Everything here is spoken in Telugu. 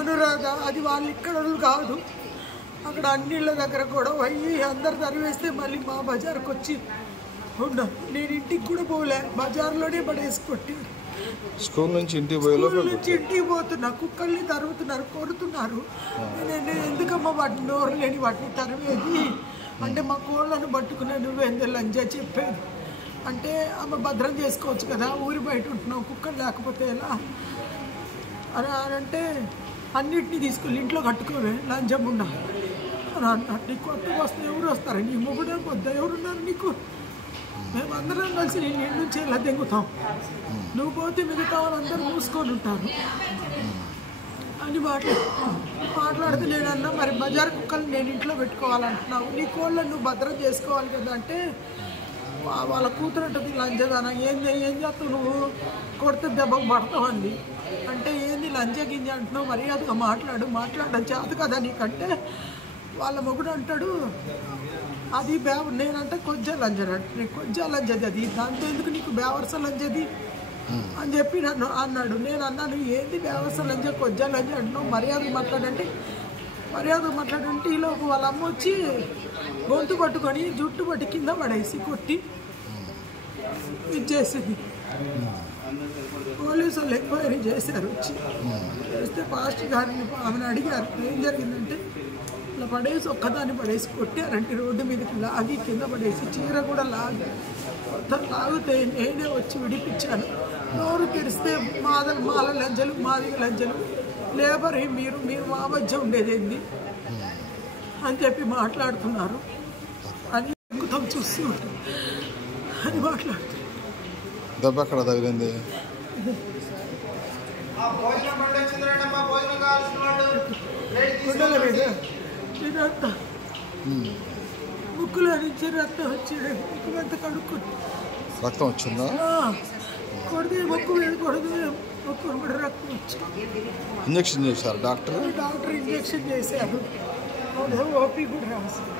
అనురాధ అది వాళ్ళు ఇక్కడ కాదు, అక్కడ అన్నిళ్ళ దగ్గర కూడా పోయి అందరు తరివేస్తే మళ్ళీ మా బజార్కి వచ్చి ఉన్నారు. నేను ఇంటికి కూడా పోలే, బజార్లోనే పడేసి కొట్టారు. స్కూల్ నుంచి ఇంటికి పోతున్నా, కుక్కల్ని తరుగుతున్నారు, కొడుతున్నారు. నేను ఎందుకమ్మా వాటిని నోరు లేని వాటిని తరివేది అంటే మా కోళ్ళను పట్టుకునే నువ్వేందో లంజా చెప్పేది అంటే ఆమె భద్రం చేసుకోవచ్చు కదా, ఊరి బయట ఉంటున్నావు కుక్కలు లేకపోతే ఎలా అని అంటే అన్నిటినీ తీసుకెళ్ళి ఇంట్లో కట్టుకోవే లంజం ఉన్నా అని అన్నట్టు. నీకు కొత్తగా వస్తే ఎవరు వస్తారు? నీ మొగుడే వద్దా, ఎవరున్నారు నీకు? మేమందరం కలిసి నేను ఇంటి నుంచి ఎలా దెంగుతాం, నువ్వు పోతే మిగతా వాళ్ళందరూ మూసుకొని ఉంటారు అని మాట్లాడితే నేను అన్నా మరి బజార్ కుక్కలు నేను ఇంట్లో పెట్టుకోవాలంటున్నావు, నీ కోళ్ళను నువ్వు భద్రం చేసుకోవాలి కదా అంటే వాళ్ళ కూతురు ఉంటుంది లంజదాన, ఏం చేస్తావు నువ్వు, కొడితే దెబ్బకు పడతావండి అంటే ఏంది లంజ గింజ అంటున్నావు, మర్యాదగా మాట్లాడడం చేత కదా నీకంటే వాళ్ళ మొగుడు అంటాడు అది నేనంటే కొంచెం లంజది, కొంచెం లంజది అది, దాంతో ఎందుకు నీకు బేవర్స లంజది అని చెప్పి నన్ను అన్నాడు. నేను అన్నాను ఏంది బేవర్స లంజ కొంచెం లంజ అంటున్నావు, మర్యాదగా మాట్లాడంటే ఈలోపు వాళ్ళ అమ్మ వచ్చి గొంతు పట్టుకొని జుట్టు పట్టి కింద పడేసి కొట్టి ఇచ్చేసింది. పోలీసు వాళ్ళు ఎంక్వైరీ చేశారు, వచ్చి చేస్తే పాస్టర్ గారిని ఆమెను అడిగారు ఏం జరిగిందంటే ఇలా పడేసి ఒక్కదాన్ని పడేసి కొట్టారంటే రోడ్డు మీదకి లాగి కింద పడేసి చీర కూడా మొత్తం లాగితే నేనే వచ్చి విడిపించాను. నోరు తెరిస్తే మాల లంజలు మాదిగ లంజలు లేబర్ మీరు మా మధ్య ఉండేదేంది అని చెప్పి మాట్లాడుతున్నారు అని అద్భుతం చూస్తూ అని మాట్లాడుతున్నారు. దెబ్బ ఎక్కడ తగిలింది? గుడ్డల మీద ఇదంతా ముక్కులో నుంచి రక్తం వచ్చాడు, ముక్కు అంతా కడుక్కుంటు రక్తం వచ్చిందా? కొడితే ముక్కు మీద కొడితే ముక్కు కూడా రక్తం వచ్చింది. ఇంజక్షన్ చేశారు డాక్టర్ ఇంజక్షన్ చేశారు, ఓపీ కూడా రాశారు.